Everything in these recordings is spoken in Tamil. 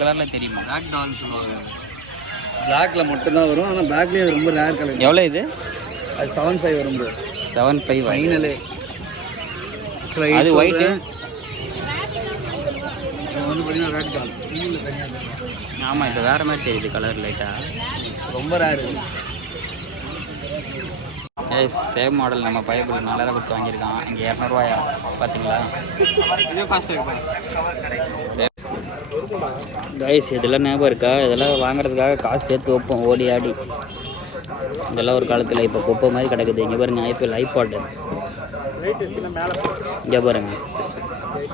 கலரில் தெரியுமா? பிளாக் டால் சொல்லுவாங்க. பிளாக்ல மட்டும்தான் வரும் ஆனால் பிளாக்லேயே ரொம்ப ரேர் கலர் எவ்வளோ இது? அது செவன் ஃபைவ் வரும் ப்ரோ செவன் ஃபைவ் ஃபைனலு அது white? வந்து பார்த்தீங்கன்னா ரெட் டால் ஆமாம் இப்போ வேறு மாதிரி தெரியுது கலர் லைட்டாக ரொம்ப ரேரு ஏய் சேம் மாடல் நம்ம பைபிள் நல்லா கொடுத்து வாங்கியிருக்கான். இங்கே இரநூறுவாயா? பார்த்தீங்களா கைஸ் இதெல்லாம் ஞாபகம் இருக்கா? இதெல்லாம் வாங்குறதுக்காக காசு சேர்த்து வைப்போம் ஓடி ஆடி. இதெல்லாம் ஒரு காலத்தில் இப்போ குப்பை மாதிரி கிடக்குது. இங்கே பாருங்க ஐபிஎல் ஐபாடு. இங்கே பாருங்க.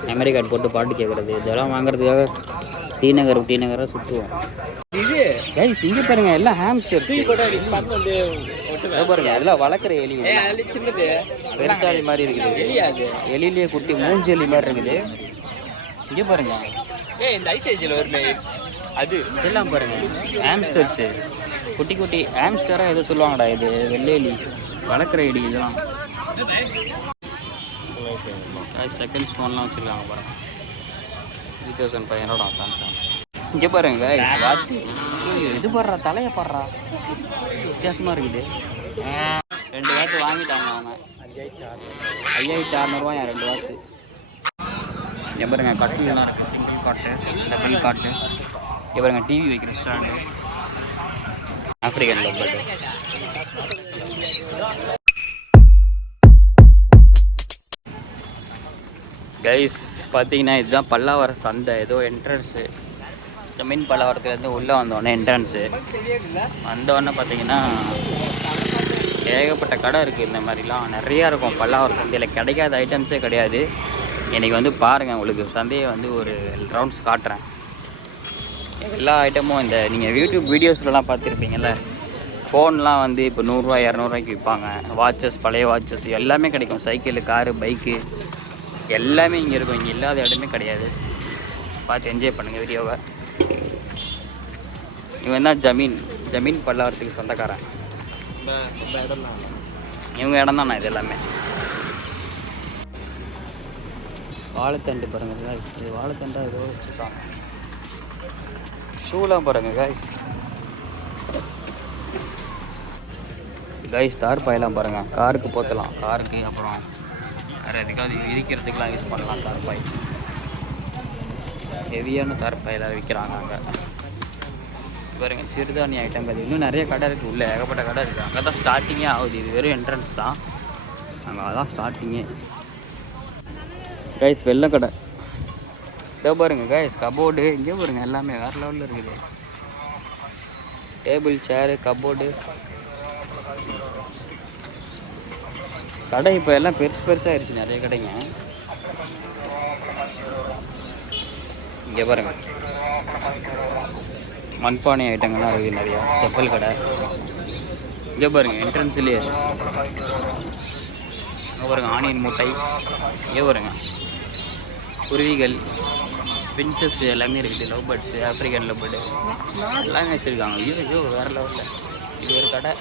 மெமரி கார்டு போட்டு பாட்டு கேட்குறது இதெல்லாம் வாங்குறதுக்காக டி நகர் டி நகராக சுற்றுவோம் கைஸ் இங்கே பாருங்க எல்லாம் ஹேம்ஸ்டர் பாருங்க அதெல்லாம் வளர்க்குற எலி பெருசாலி மாதிரி இருக்குது. எலியிலேயே குட்டி மூஞ்சி எலி மாதிரி இருக்குது. இங்கே பாருங்க. இந்த ஐஸ் ஏஜில் வருமே. அது. இதெல்லாம் பாருங்க. ஆம்ஸ்டர்ஸு குட்டி குட்டி ஹாம்ஸ்டராக எதோ சொல்லுவாங்கடா இது வெள்ளையலி வளர்க்குற இடி இதெல்லாம். செகண்ட் ஸ்டோன்லாம் வச்சுருக்காங்க பாருங்க. த்ரீ தௌசண்ட் ஃபைவ் ஹண்ட்ரடா சாம்சங் இங்கே பாருங்க இது பாடுறா தலையை பாடுறா வித்தியாசமாக இருக்குது. ரெண்டு வாத்து வாங்கிட்டாங்க அவங்க. ஐயாயிரத்தி அறுநூறுவாயா ரெண்டு வாத்து. இங்கே பாருங்க கட்டிலாம் இருக்குது காட்டு டபுள் காட்டு. இப்போ பாருங்க டிவி வைக்கிற ஸ்டாண்டு ஆஃப்ரிக்கன் லோபர்டு கைஸ் பார்த்தீங்கன்னா இதுதான் பல்லாவர சந்தை. ஏதோ என்ட்ரன்ஸு மீன் பல்லாவரத்துலேருந்து உள்ளே வந்தோடனே என்ட்ரன்ஸு வந்தோடனே பார்த்தீங்கன்னா ஏகப்பட்ட கடை இருக்குது இந்த மாதிரிலாம். நிறையா இருக்கும் பல்லாவரம் சந்தையில். கிடைக்காத ஐட்டம்ஸே கிடையாது. இன்றைக்கி வந்து பாருங்கள் உங்களுக்கு சந்தையை வந்து ஒரு ரவுண்ட்ஸ் காட்டுறேன். எல்லா ஐட்டமும் இந்த நீங்கள் யூடியூப் வீடியோஸ்லலாம் பார்த்துருப்பீங்கல்ல ஃபோன்லாம் வந்து இப்போ நூறுரூவா இரநூறுவாய்க்கு விற்பாங்க. வாட்சஸ் பழைய வாட்சஸ் எல்லாமே கிடைக்கும். சைக்கிள் காரு பைக்கு எல்லாமே இங்கே இருக்கும். இங்கே இல்லாத இடமே கிடையாது. பார்த்து என்ஜாய் பண்ணுங்கள் வீடியோவை இவன் தான் ஜமீன். ஜமீன் பல்லாவரத்துக்கு சொந்தக்காரன். இவங்க இடம் தான் இது எல்லாமே? வாழைத்தண்டு பாருங்க guys. இது வாழைத்தண்டா ஏதோ வச்சுருக்காங்க. ஷூலாம் பாருங்க கைஸ் கைஸ் தார் பாயெல்லாம் பாருங்க. காருக்கு போத்தலாம். காருக்கு அப்புறம் வேறு எதுக்காவது விரிக்கிறதுக்கெலாம் யூஸ் பண்ணலாம் தார் பாய். ஹெவியான தார் பாயெல்லாம் விற்கிறாங்க அங்கே. பாருங்க சிறுதானிய ஐட்டங்கள் இன்னும் நிறைய கடை இருக்குது உள்ளே. ஏகப்பட்ட கடை இருக்குது அங்கே தான் ஸ்டார்டிங்கே ஆகுது. இது வெறும் என்ட்ரன்ஸ் தான். அங்கே அதான் ஸ்டார்டிங்கே கைஸ் வெள்ளை கடை. இதோ பாருங்க கைஸ் கபோர்டு இங்கே பாருங்கள் எல்லாமே வேறு லெவலில் இருக்குது. டேபிள் சேரு கபோர்டு கடை இப்போ எல்லாம் பெருசு பெருசாக ஆயிடுச்சு நிறைய கடைங்க. இங்கே பாருங்கள் மண்பானை ஐட்டங்கள்லாம் இருக்குது நிறையா. செப்பல் கடை. இங்கே பாருங்கள் என்ட்ரன்ஸ்லேயே இங்கே பாருங்க ஆனியன் முட்டை. இங்கே பாருங்க. குருவிகள் ஸ்பின்சஸ் எல்லாமே இருக்குது. Love birds African love bird எல்லாமே வச்சுருக்காங்க. ஐயோ ஐயோ வேறு லெவலில் இது ஒரு கடை.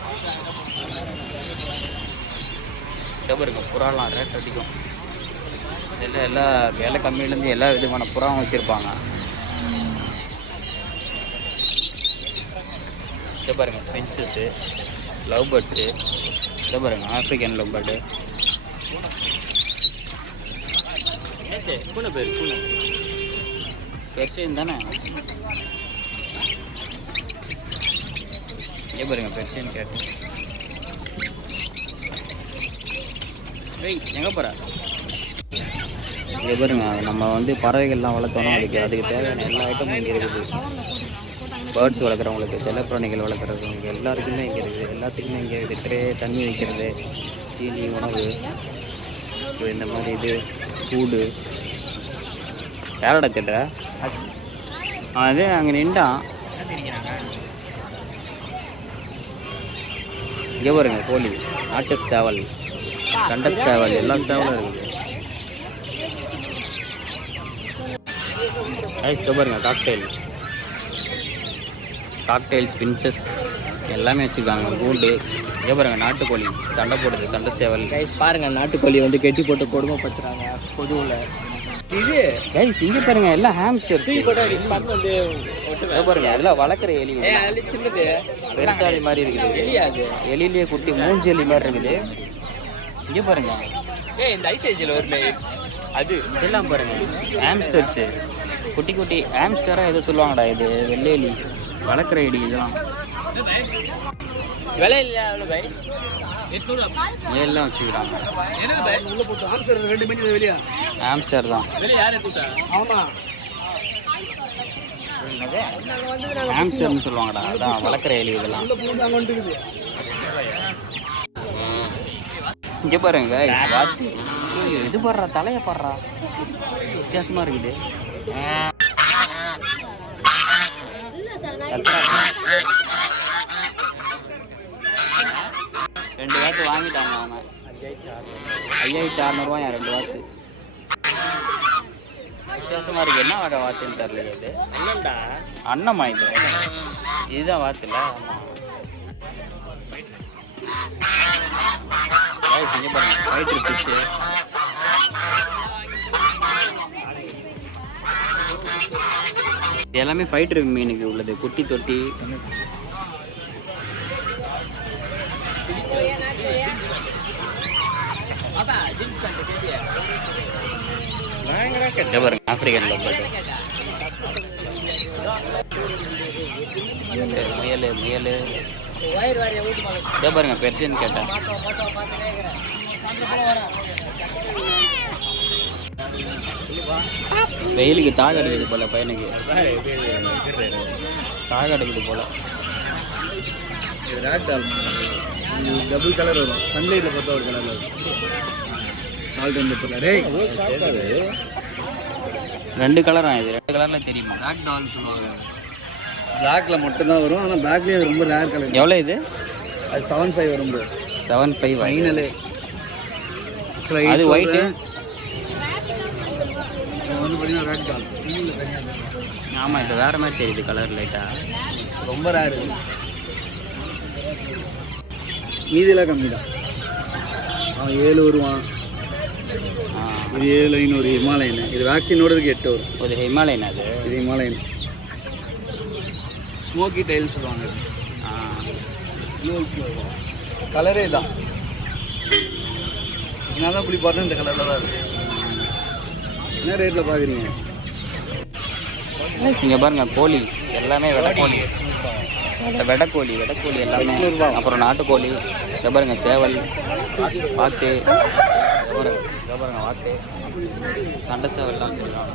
இதை இருக்கும் புறாலாம் ரேட் அதிகம். இதில் எல்லா வேலை கம்மியிலேருந்து எல்லா விதமான புறாவும் வச்சுருப்பாங்க. இதை பாருங்கள் ஸ்பென்சஸ்ஸு லவ் பேர்ட்ஸு இதை பாருங்கள் ஆப்ரிக்கன் லவ் பேர்டு பூனை பேர் பூனை. பெர்சியன் தானே ஏ பாருங்க பெர்சியன் கேட்டு ஏய் எங்கே போகிற இங்கே பாருங்க நம்ம வந்து பறவைகள்லாம் வளர்த்தோம்னா அதுக்கு அதுக்கு தேவையான எல்லா ஐட்டமும் இங்கே இருக்குது. பேர்ட்ஸ் வளர்க்குறவங்களுக்கு செல்லப்பிராணிகள் வளர்க்குறவங்களுக்கு எல்லாருக்குமே இங்கே இருக்குது. எல்லாத்துக்குமே இங்கே இருக்குது. ட்ரே தண்ணி வைக்கிறது தீனி உணவு இந்த மாதிரி இது கூடு. யாரோட திட்ட அது அங்கே நின்றான். இங்கே பாருங்க கோழி நாட்டு சேவல். கண்ட சேவல். எல்லா சேவலும் இருக்குது ஐஸ் பாருங்க காக்டெயில் காக்டெயில்ஸ் பின்சஸ் எல்லாமே வச்சுருக்காங்க. கூண்டு இங்கே பாருங்க நாட்டுக்கோழி. சண்டை போடுது சண்டை சேவல். பாருங்கள் நாட்டுக்கோழி வந்து கெட்டி போட்டு கொடுமைப்படுத்துறாங்க பொதுவில். இது? கைஸ் இங்கே பாருங்க எல்லாம் ஹாம்ஸ்டர் பாருங்க எல்லாம் வளர்க்குற எலி சின்னது. பெருசாலி மாதிரி இருக்குது. எலிலேயே குட்டி மூஞ்சி எலி மாதிரி இருக்குது. இங்கே பாருங்க. ஏ இந்த ஐஸ் ஏஜில் வருமே அது. இதெல்லாம் பாருங்க. ஹாம்ஸ்டர்ஸு குட்டி குட்டி ஹாம்ஸ்டராக எதோ சொல்லுவாங்கடா இது வெள்ளை எலி. வளர்க்குற எலி இதெல்லாம். விலை இல்லை எவ்வளோ பை எல்லாம் வச்சுக்கிறாங்க. ஹாம்ஸ்டர் தான். வெளியே யார் எடுத்துட்டா ஆமா. ஹாம்ஸ்டர்னு சொல்லுவாங்கடா. அதான் வளர்க்குற எலி இதெல்லாம். இங்கே பாருங்க இது பாடுறா தலையை பாடுறா. வித்தியாசமா இருக்குது. ரெண்டு வாத்து வாங்கிட்டாங்க அவங்க. ஐயாயிரத்தி அறநூறுவாயா ரெண்டு வாத்து வித்தியாசமா இருக்கு. என்ன வகை வாத்துன்னு தெரியல இது. என்னண்டா அண்ணம்மா இது. இதுதான் வாத்துல செஞ்சு பாருங்க. ஃபிஷ்ஷு இது எல்லாமே ஃபைட்டர் மீனுக்கு உள்ளது. குட்டி தொட்டி. பாருங்க ஆப்பிரிக்கன் லப்பர்டு முயல் முயல் வயிறு பாருங்க பெர்சியன் கேட்டேன் வெயிலுக்கு தாக அடிக்குது போல பையனுக்கு தாக அடிக்குது போல டபுள் கலர் வரும் சன்லைட்டில் பார்த்தா ஒரு கலர் வரும் சால்ட் வந்து டேய் ரெண்டு கலரா இது? ரெண்டு கலர்ல தெரியுமா? பிளாக் டால் சொல்லுவாங்க. பிளாக்ல மட்டும்தான் வரும் ஆனால் பிளாக்லேயே அது ரொம்ப ரேர் கலர் எவ்வளோ இது? அது செவன் ஃபைவ் வரும். செவன் ஃபைவ் ஃபைனலு அது? வந்து பார்த்தீங்கன்னா டால் ஆமாம் இப்போ வேற மாதிரி தெரியுது கலர் லைட்டா ரொம்ப ரேர் மீதியெல்லாம் கம்மி தான் அவன் ஏழு வருவான். இது ஏழு ஐநூறு ஹிமாலயன். இது வேக்சினோட இருக்கு எட்டு வரும் ஒரு ஹிமாலயன் அது. இது ஹிமாலயன். ஸ்மோக்கி டைல் சொல்லுவாங்க. இது. கலரே தான் என்ன தான் பிடிப்பாருன்னு இந்த கலரில் தான் இருக்கு. என்ன ரேட்டில் பார்க்குறீங்க இங்கே பாருங்க கோழி. எல்லாமே வெடைக்கோழி. வெடைக்கோழி வெடைக்கோழி எல்லாமே. அப்புறம் நாட்டுக்கோழி. இதை பாருங்க சேவல் இதை பாருங்க வாக்கு சண்டை சேவல்லாம் சொல்லுவாங்க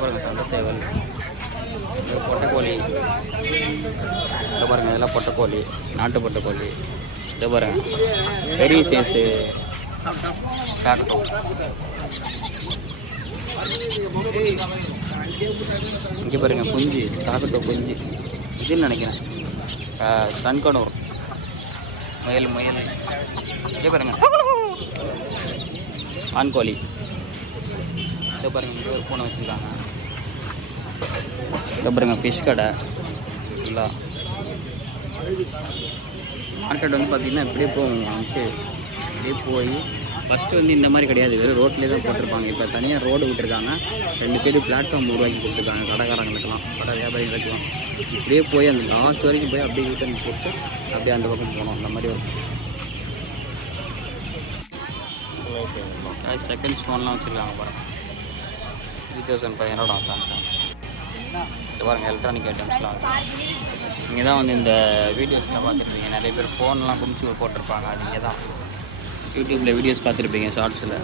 பாருங்க சண்டை சேவல். பொட்டைக்கோழி. இதை பாருங்க இதெல்லாம் பொட்டைக்கோழி. நாட்டு பொட்டைக்கோழி. இதை பாருங்க பெரிய சைஸு காட்டும் இங்கே பாருங்க குஞ்சு காக்கட்டோ குஞ்சு. இதுன்னு நினைக்கிறேன். தன்கடூர் முயல் முயல். இங்கே பாருங்க. ஆண்கோழி இதை பாருங்க இங்கே ஒரு பூனை வச்சுருக்காங்க. இதை பாருங்க ஃபிஷ் கடை. ஃபுல்லாக மார்க்கெட் வந்து பார்த்தீங்கன்னா இப்படியே போகும் வந்துட்டு இப்படியே போய் ஃபஸ்ட்டு வந்து இந்த மாதிரி கிடையாது வெறும் ரோட்லேயே தான் போட்டிருப்பாங்க. இப்போ தனியாக ரோடு விட்டுருக்காங்க. ரெண்டு சைடு பிளாட்ஃபார்ம் உருவாக்கி கொடுத்துருக்காங்க கடைக்காரங்களுக்கெல்லாம் கடை வியாபாரிகளுக்கெல்லாம். இப்படியே போய் அந்த லாஸ்ட் வரைக்கும் போய் அப்படியே ரிட்டர்ன் போட்டு அப்படியே அந்த பக்கம் போகணும் அந்த மாதிரி ஒரு செகண்ட் ஸ்டோன்லாம் வச்சுருக்காங்க பாருங்கள் த்ரீ தௌசண்ட் ஃபைவ் ஹண்ட்ரடா சாம்சங் இது பாருங்கள் எலக்ட்ரானிக் ஐட்டம்ஸ்லாம் இங்கே தான் வந்து இந்த வீடியோஸ்லாம் பார்த்துருப்பீங்க. நிறைய பேர் ஃபோன்லாம் குமிச்சு போட்டிருப்பாங்க. அது இங்கே தான். யூடியூப்பில் வீடியோஸ் பார்த்துருப்பீங்க ஷார்ட்ஸில்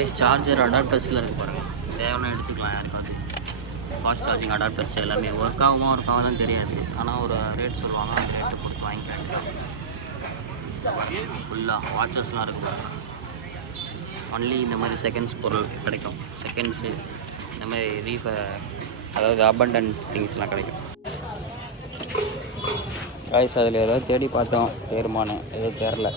ஐஸ் சார்ஜர் அடாப்டர்ஸில் இருக்கு பாருங்கள் தேவைன்னா எடுத்துக்கலாம் யாருக்காவது ஃபாஸ்ட் சார்ஜிங் அடாப்டர்ஸ் எல்லாமே. ஒர்க் ஆகுமா ஒர்க் ஆகுதான் தெரியாது. ஆனால் ஒரு ரேட் சொல்லுவாங்க அந்த ரேட்டை கொடுத்து வாங்கிக்கலாம். ஃபுல்லாக வாட்சஸ்லாம் இருக்கும். ஒன்லி இந்த மாதிரி செகண்ட்ஸ் பொருள் கிடைக்கும். செகண்ட்ஸு இந்த மாதிரி ரீஃப அதாவது அபண்டன்ட் திங்ஸ்லாம் கிடைக்கும். காய்ஸ் அதில் ஏதாவது தேடி பார்த்தோம். தேருமானு. எதுவும் தெரில.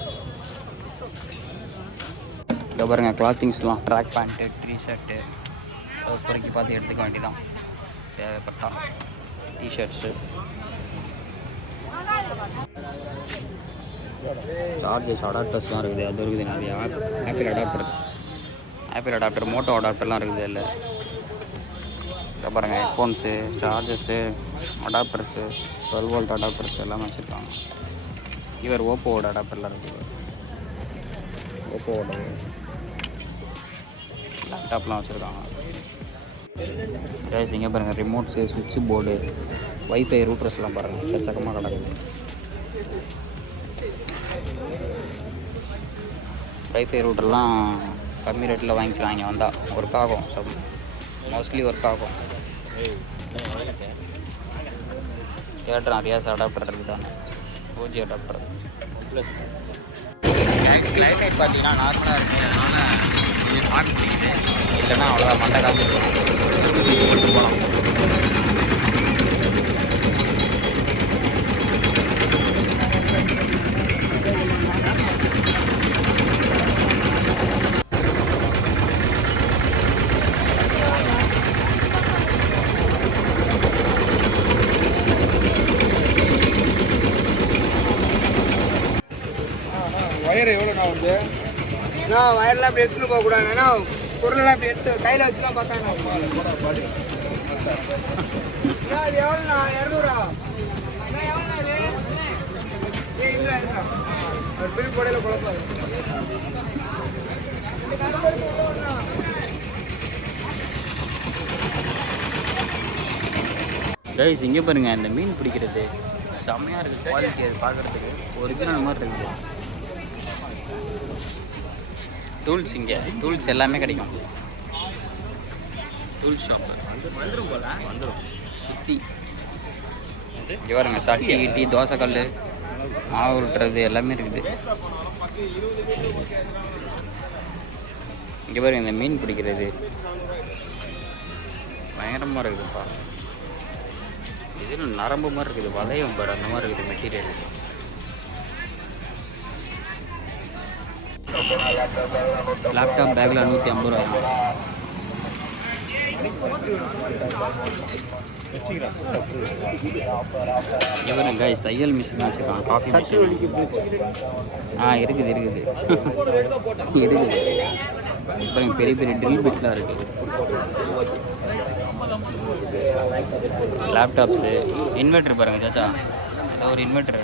இதை பாருங்கள் கிளாத்திங்ஸ்லாம் ட்ராக் பேண்ட்டு டி ஷர்ட்டு குறைக்கி பார்த்து எடுத்துக்க வேண்டியதான் தேவைப்பட்டால் டிஷர்ட்ஸு சார்ஜஸ் அடாப்டர்ஸ்லாம் இருக்குது. அது இருக்குது நிறைய. Apple adapter Apple adapter Moto அடாப்டர்லாம் இருக்குது இல்லை இதை பாருங்கள் headphones chargers adapters twelve volt adapters எல்லாமே வச்சுருக்காங்க. இவர் ஓப்போவோட அடாப்டர்லாம் இருக்குது ஓப்போவோட லேப்டாப்லாம் வச்சுருக்காங்க. கைஸ் இங்கே பாருங்கள் ரிமோட்ஸு சுவிட்ச் போர்டு வைஃபை ரூட்டர்ஸ்லாம் பாருங்கள் எக்கச்சக்கமாக கிடக்குது. வைஃபை ரூட்டெல்லாம் கம்மி ரேட்டில் வாங்கிக்கலாம். இங்கே வந்தால் ஒர்க் ஆகும். சம் மோஸ்ட்லி ஒர்க் ஆகும். கேட்டுறான் ரியாஸ் அடாப்டர் இருக்குதானே ஓஜி அடாப்டர் லைட் பார்த்தீங்கன்னா நார்மலாக இருக்குது அதனால் இது இல்லைன்னா அவ்வளோதான். மண்டை காசு போட்டு போகலாம் ஒயர் எவ்வளோண்ணா வந்து. நான் வயர்லாம் அப்படி எடுத்துகிட்டு போகக்கூடாது ஏன்னா பொருளெல்லாம் அப்படி எடுத்து கையில் வச்சுலாம் பார்த்தாண்ணா எவ்வளோண்ணா? இரநூறா? அண்ணா, எவ்வளோண்ணா ஒரு பில் போடையில் குழப்பாது கைஸ் இங்கே பாருங்கள் இந்த மீன் பிடிக்கிறது. செம்மையாக இருக்குது குவாலிட்டி அது பார்க்குறதுக்கு ஒரிஜினல் மாதிரி இருக்குது. டூல்ஸ் இங்கே. டூல்ஸ் எல்லாமே கிடைக்கும். டூல்ஸ் ஷாப் வந்துடும் போல வந்துடும் சுற்றி இங்கே பாருங்க சட்டி இட்டி தோசைக்கல் மாவு உருட்டுறது எல்லாமே இருக்குது. இங்கே பாருங்க இந்த மீன் பிடிக்கிறது. பயங்கரமாக இருக்குதுப்பா. இது நரம்பு மாதிரி இருக்குது வளையம் பாரு அந்த மாதிரி இருக்குது மெட்டீரியல் லேப்டாப் பேக்கில் நூற்றி ஐம்பது ரூபா. இவன் கைஸ் தையல் மிஷின் வச்சுருக்கான் காஃபி மிஷின் ஆ இருக்குது இருக்குது. இருக்குது. அப்புறம் பெரிய பெரிய ட்ரில் பிட்லாம் இருக்குது லேப்டாப்ஸு இன்வெர்ட்ரு பாருங்கள் சாச்சா ஏதோ ஒரு இன்வெர்ட்ரு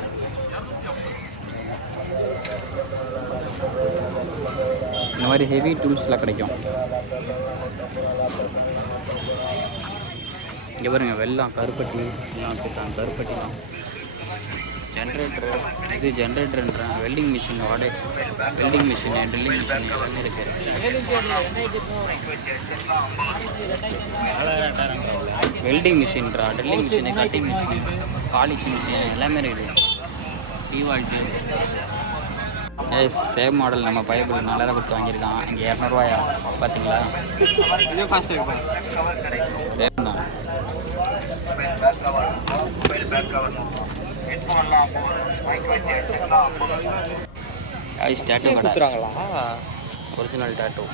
இந்த மாதிரி ஹெவி டூல்ஸ்லாம் கிடைக்கும். இங்கே பாருங்க வெள்ளம் கருப்பட்டி எல்லாம் வச்சுருக்காங்க கருப்பட்டி தான். ஜென்ரேட்டர் இது ஜென்ரேட்டருன்றான் வெல்டிங் மிஷின் வாடகை வெல்டிங் மிஷின் ட்ரில்லிங் மிஷின் எல்லாமே இருக்குது welding மிஷின்ரா drilling machine cutting machine polish machine எல்லாமே இருக்குது டிவால்ட்டு எஸ் சேம் மாடல் நம்ம பைபிள் நல்லா கொடுத்து வாங்கியிருக்கான். இங்கே இரநூறுவாயா? பார்த்தீங்களா? இன்னும் ஃபாஸ்ட்டாக சேம் தான். ஐஸ் டேட்டூ கடை. கொடுத்துறாங்களா? ஒரிஜினல் டேட்டூ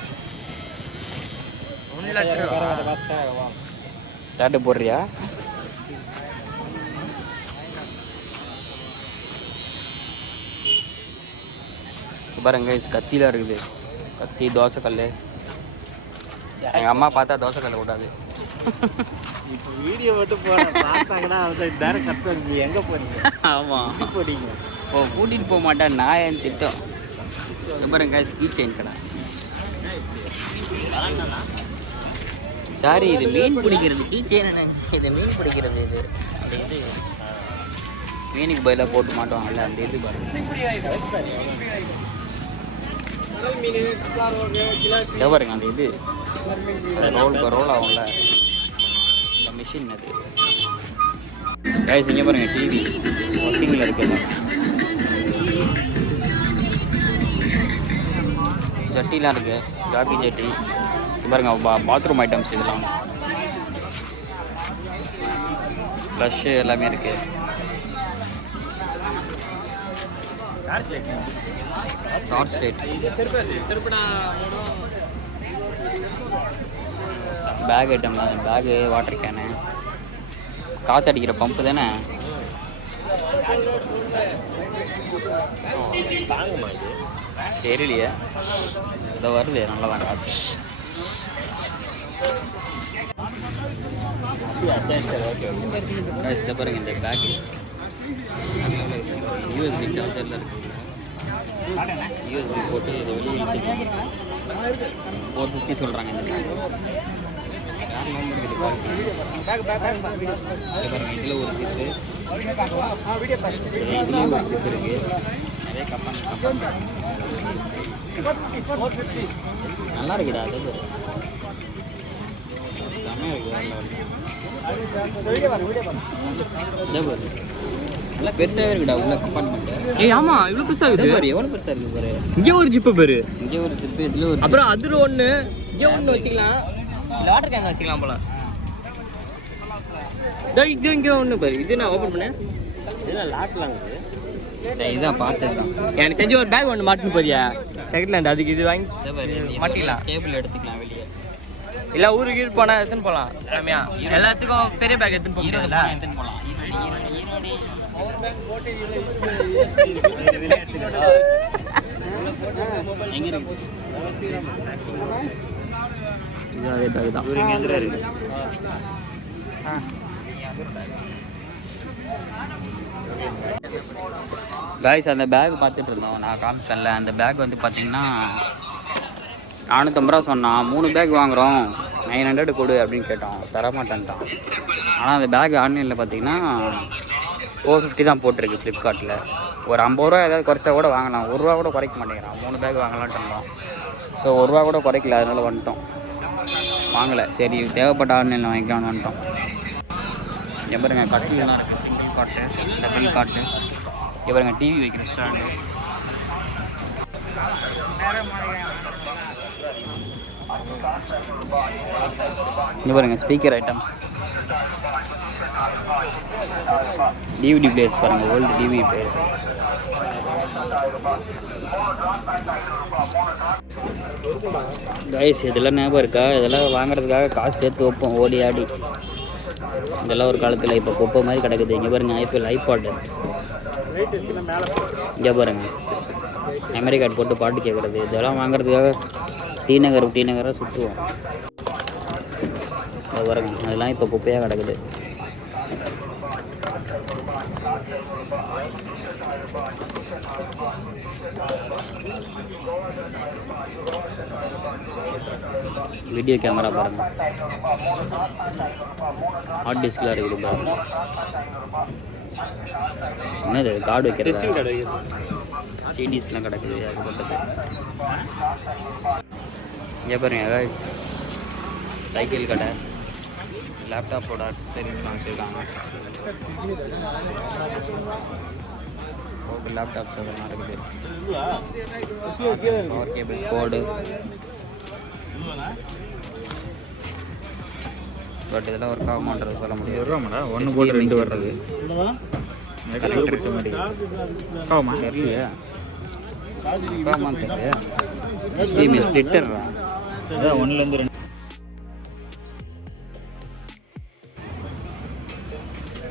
டேட்டூ போடுறியா? பாருங்க கத்திலாம் இருக்குது. கத்தி தோசைக்கல் எங்கள் அம்மா பார்த்தா தோசைக்கல் விடாது இப்போ வீடியோ மட்டும் பார்த்தாங்கன்னா நேரம் கத்துறது எங்கே போறீங்க? ஆமாம் போறீங்க? ஓ கூட்டிகிட்டு போக மாட்டேன். நான் என் திட்டம்? பாருங்க கீ செயின் கடை. சாரி இது மீன் பிடிக்கிறது. கீ செயின் நினச்சி இது மீன் பிடிக்கிறது இது. அந்த இது. மீனுக்கு பதிலாக போட்டு மாட்டுவாங்கல்ல அந்த இது பாருங்க. பாருங்க அந்த இது? ரோல் ரோல் ஆகும்ல. இந்த மிஷின் அது. கைஸ் இங்கே பாருங்க டிவி ஒர்க்கிங்கில் இருக்குது ஜட்டிலாம் இருக்கு. ஜாக்கி ஜட்டி. பாருங்க பா பாத்ரூம் ஐட்டம்ஸ் இதெல்லாம். ப்ளஷ்ஷு எல்லாமே இருக்கு. டார்ச் ஸ்டேட் பேக் ஐட்டம் தான் பேகு வாட்டர் கேனு காற்றடிக்கிற பம்பு தானே? தெரியலையே. இதோ வருது நல்லா தான் காட்டு இதை பாருங்க இந்த பேக்கு யூஎஸ்பி சார்ஜரில் இருக்கு. யூஎஸ்பி போட்டு இதை வெளியே ஃபோர் ஃபிஃப்டி சொல்கிறாங்க இந்த பாருங்க இதில் ஒரு சிப்பு இதுலேயும் ஒரு சிப்பு நிறைய நல்லா இருக்குடா அது பாரு. செமையா இருக்கு வேற நல்லா பெருசாவே இருக்குடா உள்ள கம்பார்ட்மெண்ட் ஏய் ஆமா இவ்வளவு பெருசா இருக்குது. பாரு எவ்வளவு பெருசா இருக்கு பாரு. இங்க ஒரு ஜிப்பு பாரு. இங்க ஒரு சிப்பு இதுல ஒரு அப்புறம் அதுல ஒண்ணு இங்க ஒண்ணு வச்சுக்கலாம். வாட்டர் கேன் வச்சுக்கலாம் போல. இதோ இங்க ஒண்ணு பாரு. இது நான் ஓபன் பண்ணேன் இதெல்லாம் லாக்லாம் இருக்குது zip. இதான் எனக்கு தெரிஞ்ச ஒரு பேக் ஒன்று மாட்டணும் போறியா? செகண்ட் ஹேண்ட் அதுக்கு இது வாங்கி மாட்டிக்கலாம் கேபிள் எடுத்துக்கலாம் வெளியே. இல்ல ஊருக்கு கீழ் போனா எடுத்துன்னு ரம்யா எல்லாத்துக்கும் பெரிய பேக் எடுத்துன்னு போக ஈரோடு முடியாதுல்ல? போனா எடுத்துன்னு போலாம். அதே பேக் தான் இவரு இங்க காய்ஸ் அந்த பேக் பார்த்துட்டு இருந்தோம். நான் காமிச்சேன்ல அந்த பேக் வந்து பார்த்தீங்கன்னா நானூற்றம்பது ரூபா சொன்னான். மூணு பேக் வாங்குகிறோம் நைன் ஹண்ட்ரட் கொடு அப்படின்னு கேட்டோம் தரமாட்டேன்ட்டான். ஆனால் அந்த பேக் ஆன்லைனில் பார்த்தீங்கன்னா ஃபோர் ஃபிஃப்டி தான் போட்டிருக்கு ஃப்ளிப்கார்ட்டில் ஒரு ஐம்பது ரூபா ஏதாவது குறைச்சா கூட வாங்கலாம். ஒரு ரூபா கூட குறைக்க மாட்டேங்கிறான். மூணு பேக் வாங்கலான்ட்டு இருந்தோம் ஸோ ஒரு ரூபா கூட குறைக்கல. அதனால வந்துட்டோம். வாங்கலை. சரி தேவைப்பட்ட ஆன்லைனில் வாங்கிக்கலாம்னு வந்துட்டோம். இங்கே பாருங்க கட்டிலாம் இருக்குது சிங்கிள் காட்டு டபுள் காட்டு இங்கே பாருங்க டிவி வைக்கிற ஸ்டாண்டு இங்கே பாருங்க ஸ்பீக்கர் ஐட்டம்ஸ் டிவிடி பிளேயர்ஸ் பாருங்க ஓல்டு டிவிடி பிளேயர்ஸ் கைஸ் இதெல்லாம் ஞாபகம் இருக்கா? இதெல்லாம் வாங்குறதுக்காக காசு சேர்த்து வைப்போம் ஓடி ஆடி. இதெல்லாம் ஒரு காலத்தில் இப்போ குப்பை மாதிரி கிடக்குது. இங்கே பாருங்க ஐபிஎல் ஐபாட். இங்கே பாருங்க. மெமரி கார்டு போட்டு பாட்டு கேட்குறது இதெல்லாம் வாங்குறதுக்காக டி நகர் டி நகராக சுற்றுவோம் அது பாருங்க அதெல்லாம் இப்போ குப்பையாக கிடக்குது. வீடியோ கேமரா பாருங்க. ஹார்ட் டிஸ்கில் இருக்குது பாருங்க. என்னது கார்டு வைக்கிறது? சிடிஸ்லாம் கிடக்குது ஏகப்பட்டது இங்கே பாருங்க. சைக்கிள் கடை. லேப்டாப்போட அக்சசரிஸ்லாம் வச்சுருக்காங்க ஓகே லேப்டாப்ஸ் அதெல்லாம் இருக்குது பவர் கேபிள் கோடு பட் இதெல்லாம் ஒர்க் ஆகுமான்றது சொல்ல முடியாது. ஒன்று போட்டு ரெண்டு வர்றது. பிடிச்ச மாதிரி. ஆமா. தெரியலையே. ஆமாம் தெரியல அதான் ஒன்றுலேருந்து ரெண்டு.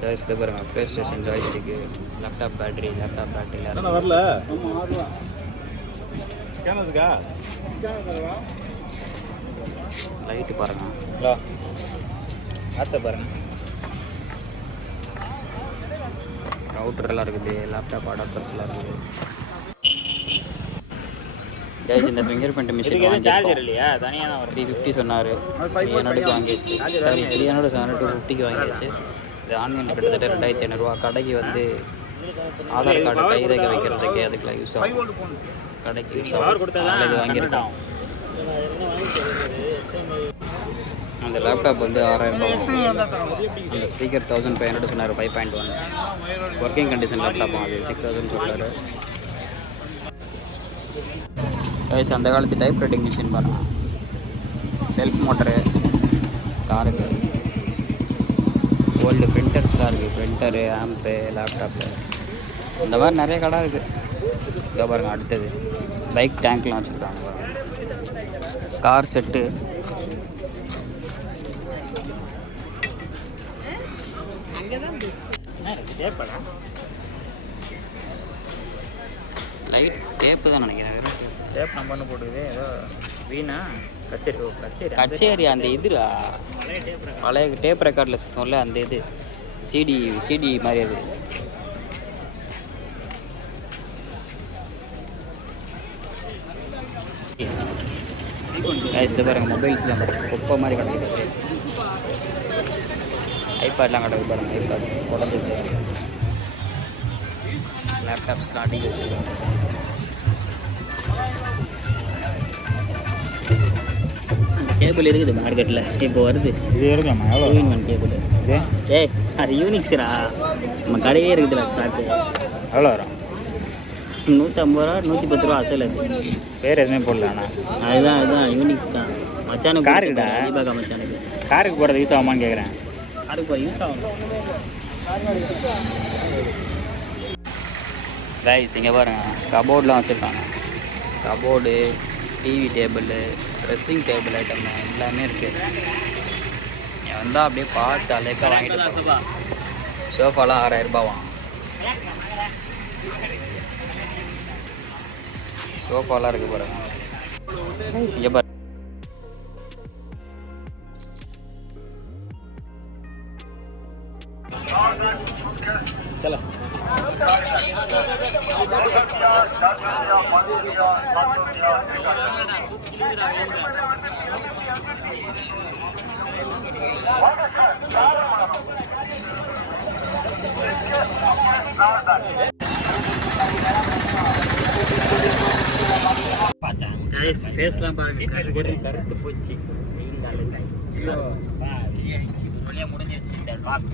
ஜாய்ஸ் இது பாருங்க PlayStation joystick laptop battery laptop battery வரல கேனதுக்கா லைட்டு பாருங்க ஆச்சா பாருங்க ரவுட்டர்லாம் இருக்குது லேப்டாப் அடாப்டர்ஸ்லாம் இருக்குது ஜாய்ஸ் இந்த ஃபிங்கர் பிரிண்ட் மிஷின் வாங்கியிருக்கோம். இல்லையா? தனியாக தான் த்ரீ ஃபிஃப்டி சொன்னார். த்ரீ ஹண்ட்ரடுக்கு வாங்கியாச்சு. Sorry three hundred seven two ஃபிஃப்டிக்கு வாங்கியாச்சு. இது ஆன்லைனில் கிட்டத்தட்ட ரெண்டாயிரத்தி ஐநூறுரூவா கடைக்கு வந்து ஆதார் கார்டு கைரேகை வைக்கிறதுக்கு அதுக்கெல்லாம் யூஸ் ஆகும். கடைக்கு யூஸ் ஆகும். இது வாங்கியிருக்கோம். அந்த லேப்டாப் வந்து ஆறாயிரம் ரூபாய் அந்த ஸ்பீக்கர் தௌசண்ட் ஃபைவ் ஹண்ட்ரட் சொன்னார் five point one working condition laptop அது சிக்ஸ் தௌசண்ட் சொன்னார். கைஸ் அந்த காலத்து டைப் ரைட்டிங் மிஷின் பாருங்க. செல்ஃப் மோட்டரு காருக்கு ஓல்டு பிரிண்டர்ஸ்லாம் இருக்குது பிரிண்டரு ஆம்பு லேப்டாப்பு இந்த மாதிரி நிறைய கடை இருக்குது இதோ பாருங்கள் அடுத்தது. பைக் டேங்க்லாம் வச்சுருக்காங்க கார் செட்டு லைட் டேப்பு தான் நினைக்கிறேன். டேப் நம்பர்னு போட்டுக்குது. ஏதோ வீணா? கச்சேரி அந்த இதுடா. பழைய டேப் ரெக்கார்டில் சுத்தம்ல அந்த இது. சிடி சிடி மாதிரி அது. இது பாருங்க மொபைல்ஸ்லாம் பாருங்க குப்பை மாதிரி கிடக்குது. ஐபேட்லாம் கிடக்குது பாருங்க ஐபேட் குழந்தைக்கு. லேப்டாப்ஸ்லாம் அடிக்க கேபிள் இருக்குது மார்க்கெட்டில் இப்போ வருது. இது எவ்வளோ டூ கேபிள் ஏய் அது யூனிக்ஸ்ரா நம்ம கடையிலே இருக்குதுல ஸ்டாக்கு எவ்வளோ வரும்? நூற்றம்பது ரூபா நூற்றி பத்து ரூபா அசல் அது. பேர் எதுவுமே போடல ஆனால் அதுதான் அதுதான் யூனிக்ஸ் தான். மச்சானுக்கு காருக்குடா? தீபாக்கா மச்சானுக்கு. காருக்கு போகிறது யூஸ் ஆகுமான்னு கேட்குறேன் காருக்கு யூஸ் ஆகும்? ரைஸ் இங்கே பாருங்க. கபோர்ட்லாம் வச்சுருக்காங்க. Cupboard TV table dressing table item எல்லாமே இருக்குது நீ வந்தால் அப்படியே பார்த்து அலைக்கா வாங்கிட்டு சோஃபாலாம் ஆறாயிரம் சோஃபாலாம் இருக்குது பாருங்க Guys, கைஸ் ஃபேஸ்லாம் பாருங்க. கருப்பு கருத்து போச்சு. வெயில் காலம் கைஸ் முடிஞ்சிருச்சு. இந்த vlog.